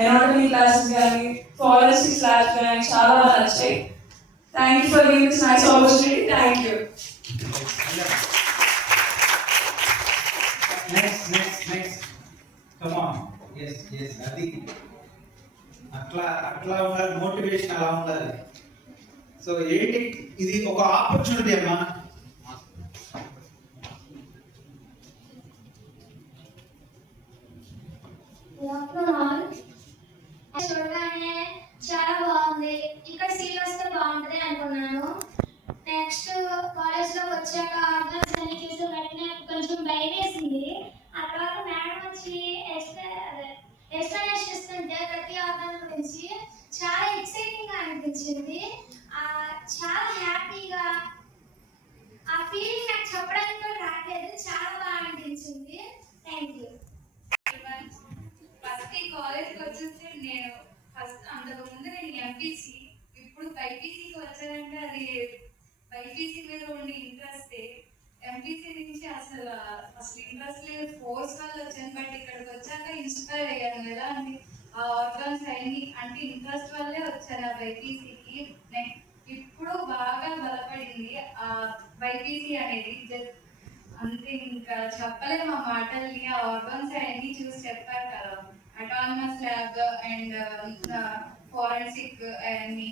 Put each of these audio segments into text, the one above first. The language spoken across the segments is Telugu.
ఎనాటమీ క్లాసెస్ కానీ ఫారెన్సిక్ క్లాస్ కానీ చాలా బాగా నచ్చాయి. Thank you for giving this nice opportunity. Thank you. Next come on. yes అది అట్లా ఉండాలి, మోటివేషన్ అలా ఉండాలి. సో ఏంటి ఇది ఒక ఆపర్చునిటీ అమ్మా. చూడగానే చాలా బాగుంది, ఇక్కడ సీట్ వస్తే బాగుంటుంది అనుకున్నాను. నెక్స్ట్ కాలేజ్లోకి వచ్చాక అడ్వాన్స్ అని చూసి వెంటనే కొంచెం భయం వేసింది. ఆ తర్వాత మేడం వచ్చి ఎక్స్ప్లెనేషన్ ఇస్తుంటే ప్రతి ఆర్గన్ గురించి చాలా ఎక్సైటింగ్గా అనిపించింది. చాలా హ్యాపీగా ఆ ఫీలింగ్ నాకు చెప్పడానికి కూడా రాలేదు, చాలా బాగా అనిపించింది. Thank you. ఫస్ట్ ఈ కాలేజ్కి వచ్చేసి నేను అంతకు ముందు నేను ఎంపీసీ, ఇప్పుడు బైపీసీకి వచ్చానంటే అది బైపీసీ మీద ఉండే ఇంట్రెస్టే. ఎంపీసీ నుంచి అసలు ఇంట్రెస్ట్ లేదు, ఫోర్స్ వల్ల వచ్చాను. బట్ ఇక్కడికి వచ్చాక ఇన్స్పైర్ అయ్యాను. ఎలా అంటే ఆ ఆర్గాన్స్ అన్ని అంటే ఇంట్రెస్ట్ వల్లే వచ్చాను ఆ బైపీసీకి. ఇప్పుడు బాగా బలపడింది ఆ బైపీసీ అనేది. అంతే, ఇంకా చెప్పలేము ఆ మాటల్ని. ఆ ఆర్గాన్స్ అన్ని చూసి చెప్పారు కదా, అటానమస్ ల్యాబ్ అండ్ ఫారెన్సిక్ అవన్నీ.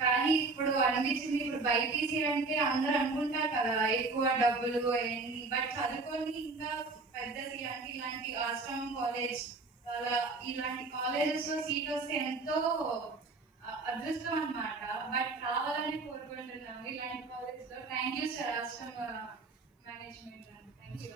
కానీ ఇప్పుడు అనిపించింది, ఇప్పుడు బైపీసీ అంటే అందరూ అనుకుంటారు కదా ఎక్కువ డబ్బులు అవన్నీ. బట్ చదువుకొని ఇంకా పెద్ద అంటే ఇలాంటి ఆశ్రమం కాలేజ్ అలా ఇలాంటి కాలేజెస్ లో సీట్ వస్తే ఎంతో అదృష్టం అనమాట. బట్ కావాలని కోరుకుంటున్నాము ఇలాంటి కాలేజ్ లో. థ్యాంక్ యూ సార్, ఆశ్రమ మేనేజ్మెంట్. Thank you.